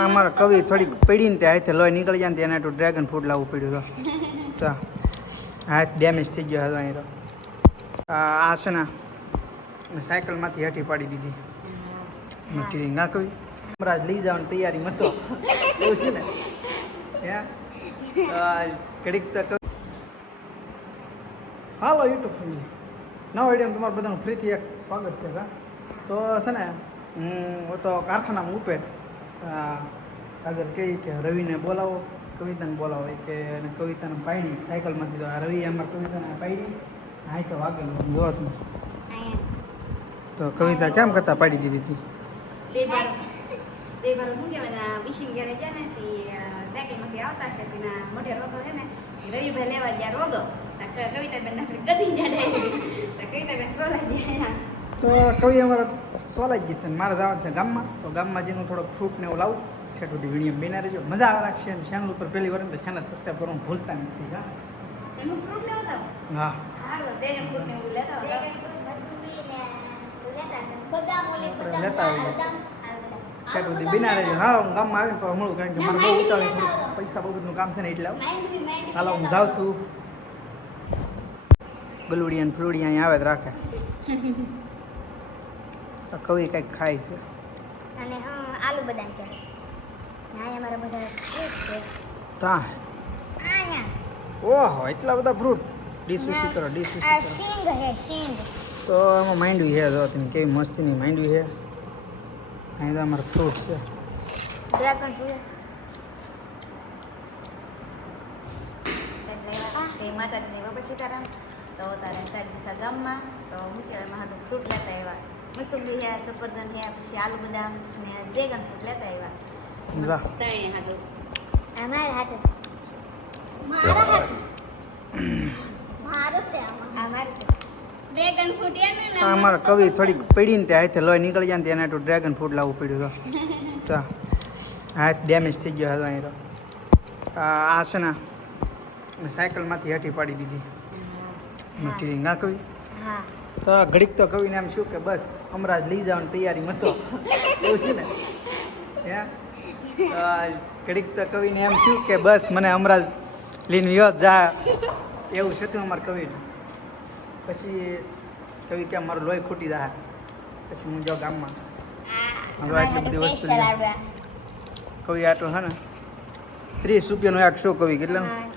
અમારા કવિ થોડીક પડી ને હાથે લોહી નીકળી જાય ને એને તો ડ્રેગન ફ્રૂટ લાવવું પડ્યું તો હા ડેમેજ થઈ ગયો હતો અહીં આ છે ને સાયકલમાંથી હેઠી પાડી દીધી. કીધી, ના કવિ, હમણાં લઈ જવાની તૈયારી મતો એવું છે ને? ઘડીક તો હાલો યુટ્યુબ ફેમિલી નવા વીડિયો તમારું બધાનું ફ્રીથી એક સ્વાગત છે તો છે ને હું હું તો કારખાનામાં ઉપે કાજલ કહી કે રવિને બોલાવો કવિતાને બોલાવો. કે એને કવિતાને પાડી સાયકલમાંથી તો આ રવિ અમારે કવિતાને પાડી હા તો વાગેલું જોવા તમે. તો કવિતા કેમ કરતા પાડી દીધી હતી બે બાર શું કહેવાય વિશિંગ ઘરે ગયા ને તે સાયકલમાંથી આવતા છે તેના મોઢે રોદો છે ને રવિભાઈ લેવા ગયા રોદો કવિતાબેન ના ગદી જાય કવિતાબેન સોલા ગયા. તો કવિ અમારા સોલાઈ ગઈ છે મારે જવાનું છે ગામમાં. તો ગામમાં જઈને હું થોડોક ફ્રૂટ ને એવું લાવું. ઠેઠ સુધી વીડિયો બિના રહેજો. મજા આવે રાખશે અને ચેનલ ઉપર પહેલી વાર ને તો ચેનલ સબસ્ક્રાઈબ કરવાનું ભૂલતા નથી હા. લેતા આવીએ. ઠેઠ સુધી બિના રહેજો. હા હું ગામમાં આવીને તો મળું કારણ કે મારે બહુ ઉતાવળ થોડુંક પૈસા બધું કામ છે ને એટલે આવું. હાલો હું જાઉં છું. ગલુડિયા અને ફ્લુડી અહીં આવે જ રાખે. તો કવિ કંઈક ખાય છે. અને હા આલુ બદામ કે ના અમારા બધા ફ્રૂટ છે. તા. ઓહો એટલા બધા ફ્રૂટ ડીશ ઉસી કરો ડીશ કરો. સિંગ હે સિંગ તો આમાં માંડવી છે જો તમે કેવી મસ્તીની માંડવી છે. અહીં તો અમારા ફ્રૂટ છે. ડ્રેગન ફ્રૂટ જય માતાજીની બાબા સીતારામ તો તારે સાહેબ ગામમાં તો હું કહેવાય મારું ફ્રૂટ લેતા આવ્યા. મોસંબી હે સફરજન હે પછી આલુ બદામ ને ડ્રેગન ફ્રૂટ લેતા આવ્યા. વાહ. ત્રણે હાડું અમારા હાથે મારા હાથે મારો છે આમાં. છે. ડ્રેગન ફ્રૂટ એમ ને અમારા કવિ થોડીક પડી ને તે હાથે લોહી નીકળી જાય ને તેને તો ડ્રેગન ફ્રૂટ લાવવું પડ્યું તો તો હાથ ડેમેજ થઈ ગયો હતો અહીં આ આ છે ને મેં સાયકલમાંથી હેઠી પાડી દીધી. મીઠી ના કવિ. હા. તો ઘડીક તો કવિને એમ શું કે બસ અમરાજ લઈ જવાની તૈયારી મતો એવું છે ને? ઘડીક તો કવિને એમ શું કે બસ મને અમરાજ લઈને વ્યો જા. એવું છે તું અમારા કવિને પછી કવિ કે મારું લોહી ખૂટી જાય પછી હું જાઉં ગામમાં. હવે આટલી બધી વસ્તુ કવિ આટલું હે ને? ત્રીસ રૂપિયાનો એક શો કવિ કેટલાનું?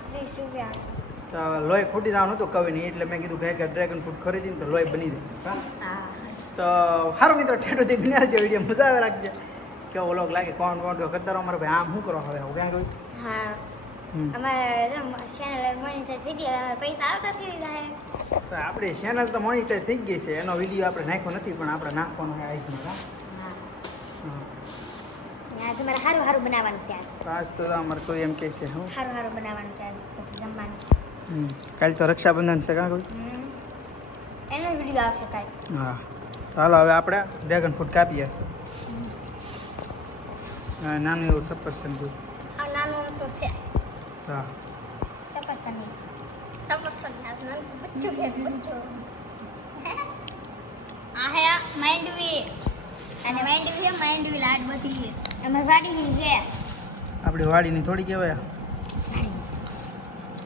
લોહી ખૂટી જવાનું હતું નહીં એટલે મેં કીધું કે ડ્રેગન ફ્રૂટ ખરીદીને તો લોહી બની જાય. તો સારું મિત્રો ઠેઠો થી બની આવજો વીડિયો મજા આવે રાખજે. કેવો ઓલોક લાગે? કોણ કોણ તો કરતા રહો અમારે ભાઈ આમ શું કરો હવે? હું ક્યાં તો આપણી ચેનલ તો મોનિટાઈઝ થઈ ગઈ છે એનો વીડિયો આપણે નાખ્યો નથી પણ આપણે નાખવાનો આજ તો અમારે કોઈ એમ કે છે હું? સારું સારું બનાવવાનું છે આજ. પછી જમવાનું. કાલે તો રક્ષાબંધન છે કાં કોઈ? એનો વીડિયો આવશે કાંઈ હા. ચાલો હવે આપણે ડ્રેગન ફ્રૂટ કાપીએ. હા નાનું એવું સફરજન છે હા નાનું તો છે. હા. સપસની સપસની બચ્ચું આ હે માંડવી. અને માંડવી છે માંડવી લાડ બધી. અમાર વાડીની છે. આપણી વાડીની થોડી કહેવાય.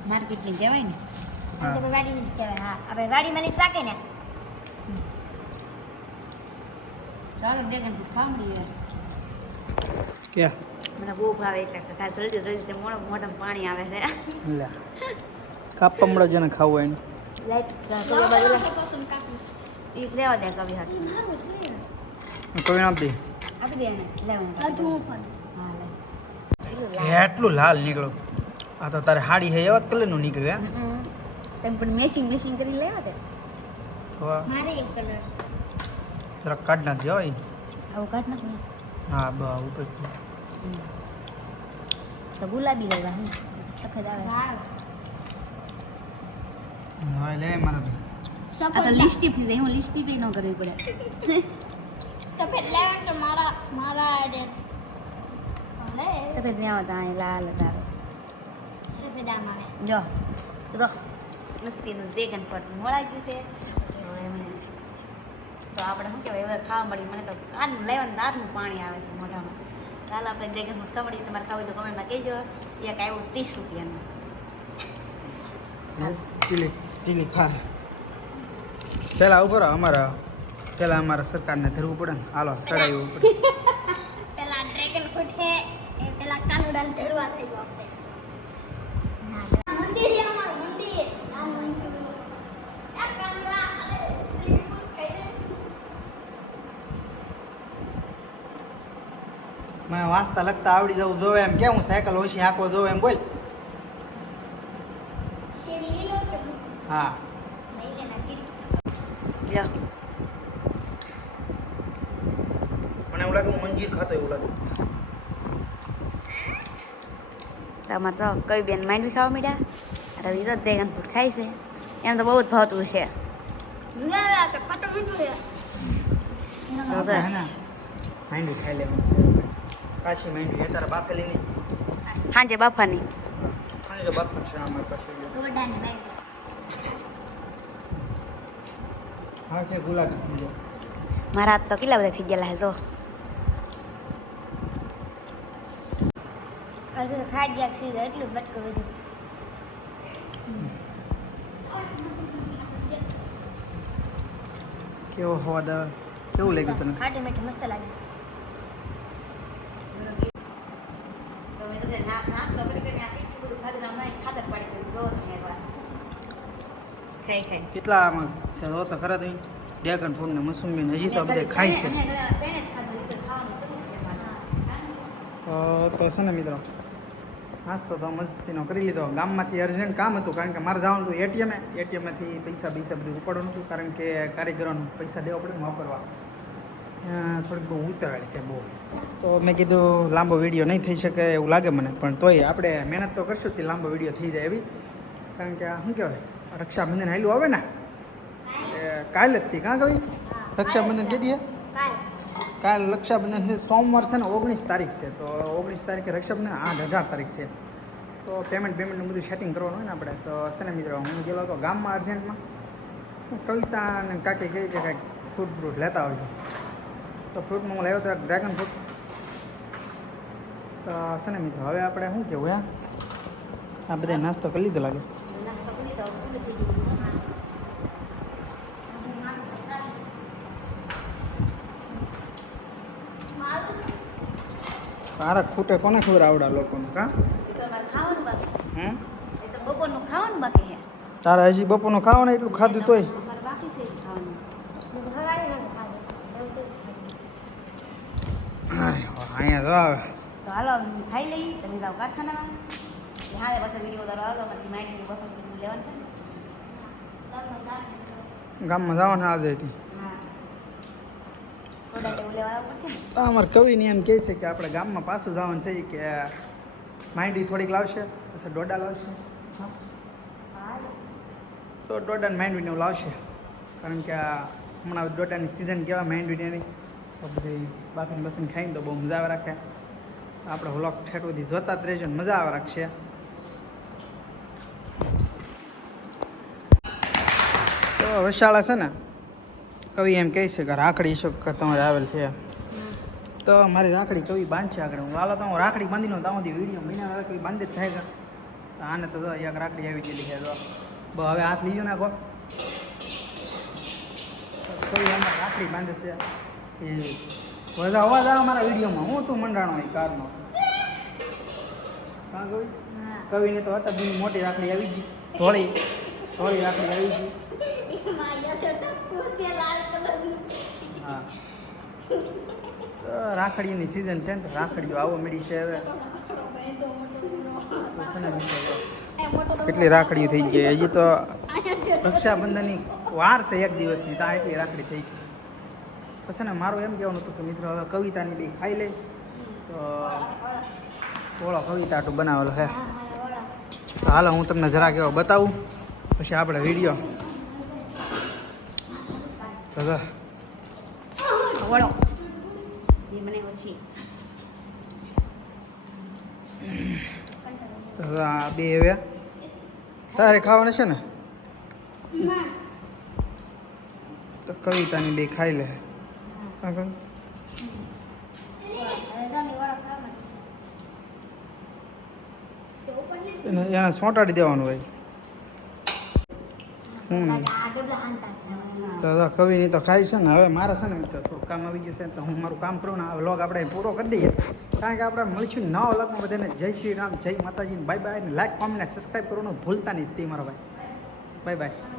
માર્કેટની કહેવાય ને? આપણે વાડીની જ કહેવાય હા. આપણે વાડીમાં જ પાકે ને. ચાલો ડ્રેગન ખાવું ને ક્યાં? મને બહુ ભાવે એટલે ખાસ જલ્દી જલ્દી મોટા મોટા પાણી આવે છે. લે. મળે જેને ખાવું હોય એને લાઈટ કવિ બાજુ એ લેવા દે કવિ હાથ કોઈ આપી આપી દે એને. લેવાનું એટલું લાલ. એટલું લાલ નીકળ્યું. આ તો તારે હાડી હે એવા જ કલરનું નીકળ્યું હે? તેમ પણ મેચિંગ મેચિંગ કરી લેવા દે. તો મારે એક કલર. જરાક કાઢ નાખજો હો ઈ. આવું કાઢ નાખ હા બ ઉપર. તો ગુલાબી લેવા હું સફેદ આવે. હા લે મારા ભાઈ. આ તો લિસ્ટી થઈ જાય હું લિસ્ટી બી ન કરવી પડે. સફેદ લેવા તો મારા મારા સફેદ ને આવતા લાલ જ આવે સફેદ આવે. જો તો મસ્તીનું ડ્રેગન પર મોળાઈ ગયું છે. તો આપણે શું કહેવાય હવે ખાવા મળી મને તો કાન લેવાનું દાંતનું પાણી આવે છે મોઢામાં. ચાલ આપણે ડ્રેગન ફ્રૂટ મળી તમારે ખાવું તો કમેન્ટમાં કહેજો. એક આવ્યું ત્રીસ રૂપિયાનું. ચીલી ચીલી ખા. પેલા ઉપર અમારા પેલા અમારા સરકારને ધરવું પડે ને. હાલો સડાયું પડે પેલા ડ્રેગન ફ્રૂટ છે એ પેલા કાનુડાને ધરવા થઈ ગયો આપણે મંદિર છે અમારું મંદિર આ મંદિર આ કાનુડા હાલે ડ્રેગન ફ્રૂટ ખાઈ લે મને વાંચતા લખતા આવડી જવું જોવે એમ. કે હું સાયકલ ઓછી હાંકવો જોવે એમ બોલ. શેર લીલો કે હા. મને એવું લાગે હું મંજીર ખાતો એવું લાગે. તમારે તો કઈ બેન માંડવી ખાવા મીડ્યા? રવિ તો ડ્રેગન ફ્રૂટ ખાય છે. એમ તો બહુ જ ભાવતું છે. માંડવી ખાઈ લેવાનું છે. કાશી માંડવી. એ તારા બાપે લઈ સાંજે બાફાની અને જો બાફર છે અમારી પાસે હા છે ગુલાબી થઈ જાય. મારા તો કેટલા બધા થઈ ગયેલા જો. અરજુ ખાઈ ગયા ક્ષીર એટલું બટકું બીજું કેવો હવા આવે કેવું લાગ્યું તને? ખાટી મીઠી મસ્ત લાગે. તો મેં તમને નાસ્તો કરી કરીને આ કેટલું બધું ખાધું હમણાં ખાતર પાડી દીધું. જો તમે એકવાર ખાઈ ખાઈ. કેટલા આમાં છે? તો તો ખરા તમે ડ્રેગન ફ્રૂટ ને મસુંબી ને હજી તો બધે ખાય છે. તો છે ને મિત્રો નાસ્તો તો મસ્તીનો કરી લીધો. ગામમાંથી અર્જન્ટ કામ હતું કારણ કે મારે જવાનું હતું એટીએમે એટીએમમાંથી પૈસા પૈસા બધું ઉપાડવાનું હતું કારણ કે કારીગરોનું પૈસા દેવા પડે વાપરવા. થોડીક બહુ ઉતાવળ છે બહુ. તો મેં કીધું લાંબો વીડિયો નહીં થઈ શકે એવું લાગે મને, પણ તોય આપણે મહેનત તો કરશું તે લાંબો વીડિયો થઈ જાય એવી. કારણ કે શું કહેવાય? રક્ષાબંધન હાલું આવે ને? કાલે જ હતી કાં કવિ? રક્ષાબંધન કે દીએ? કાલ કાલ રક્ષાબંધન છે, સોમવાર છે ને ઓગણીસ તારીખ છે. તો ઓગણીસ તારીખે રક્ષાબંધન, આઠ હજાર તારીખ છે. તો પેમેન્ટ પેમેન્ટનું બધું સેટિંગ કરવાનું હોય ને આપણે, તો છે ને મિત્રો, હું ગયેલો હતો ગામમાં અર્જન્ટમાં. હું કવિતા અને કાકી કહી કે કાંઈક ફૂડ બ્રૂટ લેતા આવજો. તો ફ્રૂટમાં હું લાવ્યો તો ડ્રેગન ફ્રૂટ તો હશે ને મિત્રો હવે આપણે શું કહેવું હે? આ બધા નાસ્તો કરી લીધો લાગે. મારું ખૂટે કોને ખબર આવડા લોકોને કા? તારે હજી બપોરનું ખાવાનું એટલું ખાધું તોય? બાકી છે ખાવાનું બધું હવારે નહોતું ખાધું. એવું તો આય, અહીંયા જો આવે. તો હાલો ખાઈ લઈ તમે જાઓ કારખાનામાં. એટલે હા વીડિયો ઉતારો આવતો અમારી માઇન્ડની બફર છે લેવાનું છે ને. તમે જાઓ. ગામમાં જવાના આજે હતી અમારે કવિને એમ કહે છે કે આપણે ગામમાં પાછું જવાનું છે કે માંડી થોડીક લાવશે પછી ડોડા લાવશે. તો ડોડા ને માંડવીને એવું લાવશે. કારણ કે આ હમણાં ડોડાની સિઝન કહેવાય માંડવીને એની. તો બધી બાફીને બાફીને ખાઈને તો બહુ મજા આવે રાખે. આપણે વ્લોગ ઠેઠ જોતા જ રહેજો ને મજા આવે રાખશે. તો વિશાળા છે ને, કવિ એમ કહે છે કે રાખડી શું કે તમારે આવેલ છે. તો મારી રાખડી કવિ બાંધશે આગળ. હું હાલો તો હું રાખડી બાંધી લઉં ત્યાં વીડિયો મહિના રાખડી બાંધી જ થાય તો આને તો એક રાખડી આવી ગયેલી છે તો હવે હાથ લીજો નાખો. કવિ એમાં રાખડી બાંધે છે. એ. બધા અવાજ આવે મારા વિડીયોમાં. હું તું મંડાણો હોય કારનો? હા કવિ. કવિને તો હતા બી મોટી રાખડી આવી ગઈ. ધોળી. ધોળી રાખડી આવી ગઈ. હા. તો રાખડીની સિઝન છે ને તો રાખડીઓ આવો મળી છે હવે. તો તો કેટલી રાખડીઓ થઈ ગઈ હજી તો. રક્ષાબંધનની વાર છે એક દિવસની ત્યાં એટલી રાખડી થઈ ગઈ. પછી ને મારું એમ કહેવાનું હતું કે મિત્રો હવે કવિતાની બી ખાઈ લઈ તો ઓળો કવિતા આટલું બનાવેલો હે. હા, તો હાલો હું તમને જરાક એવો બતાવું. પછી આપણે વીડિયો આ બે હવે. તારે ખાવાનું છે ને? તો કવિતાની બે ખાઈ લે. હા એના હવે જાની વાળા ખાવા માંડે. તે ઉપર લે છે. એને એને ચોંટાડી દેવાનું હોય. તો તો કવિની તો ખાઈ છે ને, હવે મારે છે ને થોડું કામ આવી ગયું છે તો હું મારું કામ કરું ને, આ વ્લોગ આપણે પૂરો કરી દઈએ. કારણ કે આપણે મળીશું નવા વ્લોગમાં બધાને. જય શ્રી રામ, જય માતાજી બાય બાય ને લાઈક કોમેન્ટ સબસ્ક્રાઈબ કરવાનું ભૂલતા નહીં. તે મારો ભાઈ. Bye bye